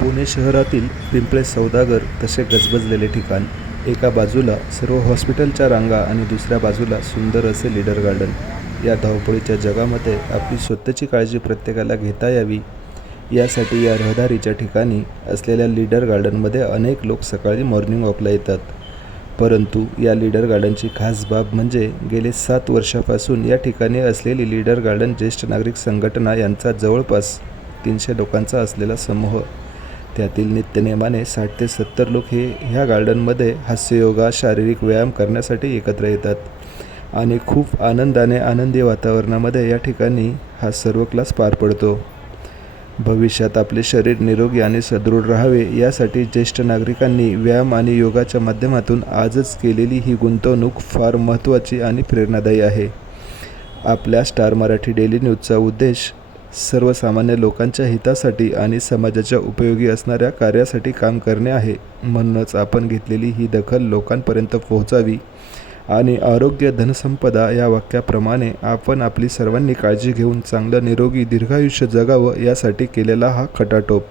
पुणे शहरातील पिंपळे सौदागर तसे गजबजलेले ठिकाण. एका बाजूला सर्व हॉस्पिटलच्या रांगा आणि दुसऱ्या बाजूला सुंदर असे लीडर गार्डन. या धावपळीच्या जगामध्ये आपली स्वतःची काळजी प्रत्येकाला घेता यावी यासाठी या रहदारीच्या ठिकाणी असलेल्या लीडर गार्डनमध्ये अनेक लोक सकाळी मॉर्निंग वॉकला येतात. परंतु या लीडर गार्डनची खास बाब म्हणजे गेले 7 वर्षापासून या ठिकाणी असलेली लीडर गार्डन ज्येष्ठ नागरिक संघटना यांचा जवळपास 300 लोकांचा असलेला समूह. त्यातील नित्यनेमाने 60 ते 70 लोक हे ह्या गार्डनमध्ये हास्ययोगा, शारीरिक व्यायाम करण्यासाठी एकत्र येतात आणि खूप आनंदी वातावरणामध्ये या ठिकाणी हा सर्व क्लास पार पडतो. भविष्यात आपले शरीर निरोगी आणि सदृढ राहावे यासाठी ज्येष्ठ नागरिकांनी व्यायाम आणि योगाच्या माध्यमातून आजच केलेली ही गुंतवणूक फार महत्त्वाची आणि प्रेरणादायी आहे. आपल्या स्टार मराठी डेली न्यूजचा उद्देश सर्वसामान्य लोकांच्या हितासाठी आणि समाजाच्या उपयोगी असणाऱ्या कार्यासाठी काम करणे आहे. म्हणूनच आपण घेतलेली ही दखल लोकांपर्यंत पोहोचावी आणि आरोग्य धनसंपदा या वाक्याप्रमाणे आपण आपली सर्वांनी काळजी घेऊन चांगलं निरोगी दीर्घायुष्य जगावं यासाठी केलेला हा खटाटोप.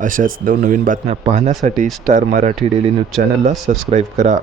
अशाच नवनवीन बातम्या पाहण्यासाठी स्टार मराठी डेली न्यूज चॅनलला सबस्क्राईब करा.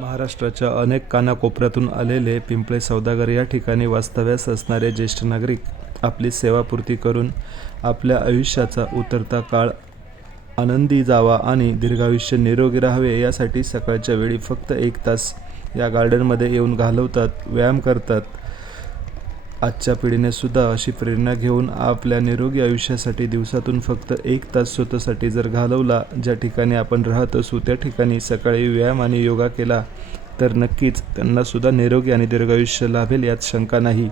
महाराष्ट्राच्या अनेक कानाकोपऱ्यातून आलेले पिंपळे सौदागर या ठिकाणी वास्तव्यास असणारे ज्येष्ठ नागरिक आपली सेवापूर्ती करून आपल्या आयुष्याचा उतरता काळ आनंदी जावा आणि दीर्घायुष्य निरोगी राहावे यासाठी सकाळच्या वेळी फक्त 1 तास या गार्डनमध्ये येऊन घालवतात, व्यायाम करतात. आजच्या पिढीने सुद्धा अशी प्रेरणा घेऊन आपल्या निरोगी आयुष्यासाठी दिवसातून फक्त 1 तास स्वतःसाठी जर घालवला, ज्या ठिकाणी आपण राहत असू त्या ठिकाणी सकाळी व्यायाम आणि योगा केला तर नक्कीच त्यांना सुद्धा निरोगी आणि दीर्घायुष्य लाभेल यात शंका नाही.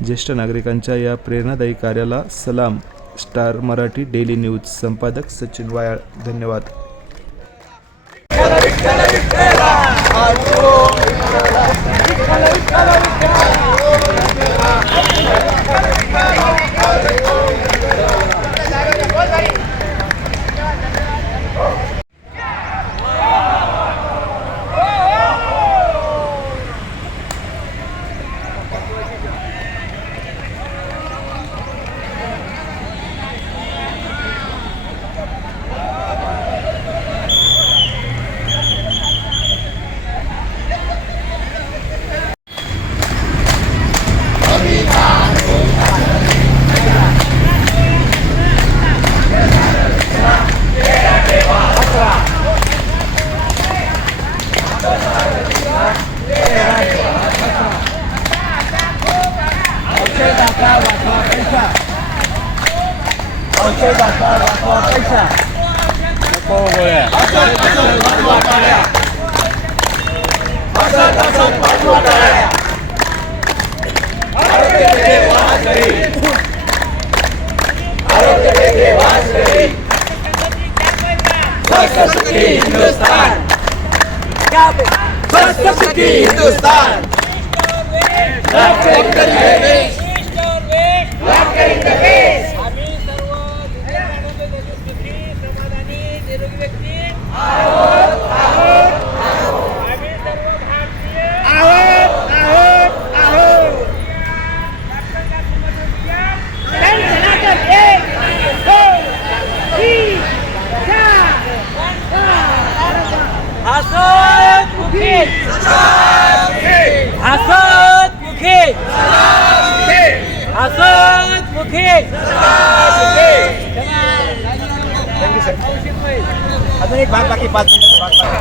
ज्येष्ठ नागरिकांच्या या प्रेरणादायी कार्याला सलाम. स्टार मराठी डेली न्यूज संपादक सचिन वायाळ. धन्यवाद. अजून एक भाग बाकी 5 मिनिटाचा भाग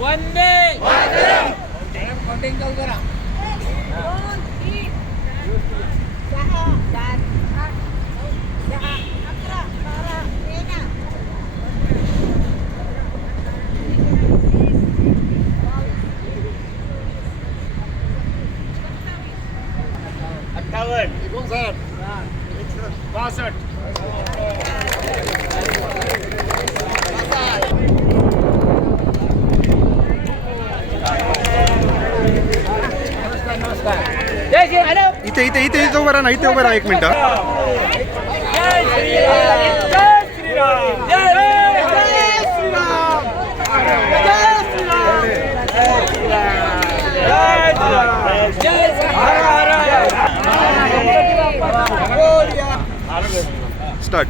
वंदे इथे इथे इथे इथे उभं राहा ना, इथे उभं राहा 1 मिनिट. स्टार्ट.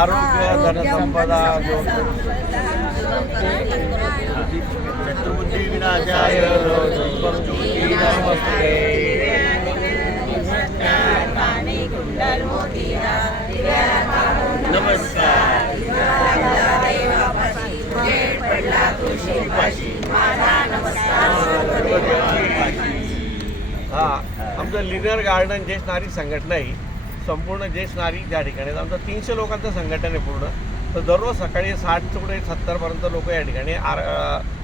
आरोग्य धनसंपदा चतुर्बुद्धि विनाशाय नमस्ते. आमचं लिनियर गार्डन ज्येष्ठ नारी संघटना ही संपूर्ण ज्येष्ठ नारी त्या ठिकाणी आमचं 300 लोकांचं संघटन आहे पूर्ण. तर दररोज सकाळी 60 ते 70पर्यंत लोक या ठिकाणी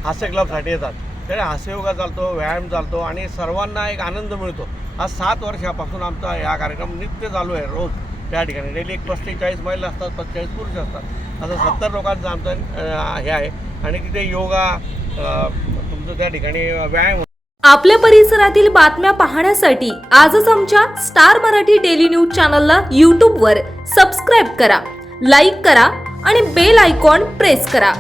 हास्य क्लबसाठी येतात. त्यामुळे हास्ययोगा चालतो, व्यायाम चालतो आणि सर्वांना एक आनंद मिळतो. आज 7 वर्षापासून आमचा हा कार्यक्रम नित्य चालू आहे. रोज त्या ठिकाणी डेली 45 महिला असतात, 45 पुरुष असतात, असं 70 लोकांचं आमचं हे आहे. आणि तिथे योगा तुमचं त्या ठिकाणी व्यायाम. आपल्या परिसरातील बातम्या पाहण्यासाठी आजच आमच्या स्टार मराठी डेली न्यूज चॅनलला यूट्यूबवर सबस्क्राईब करा, लाईक करा आणि बेल आयकॉन प्रेस करा.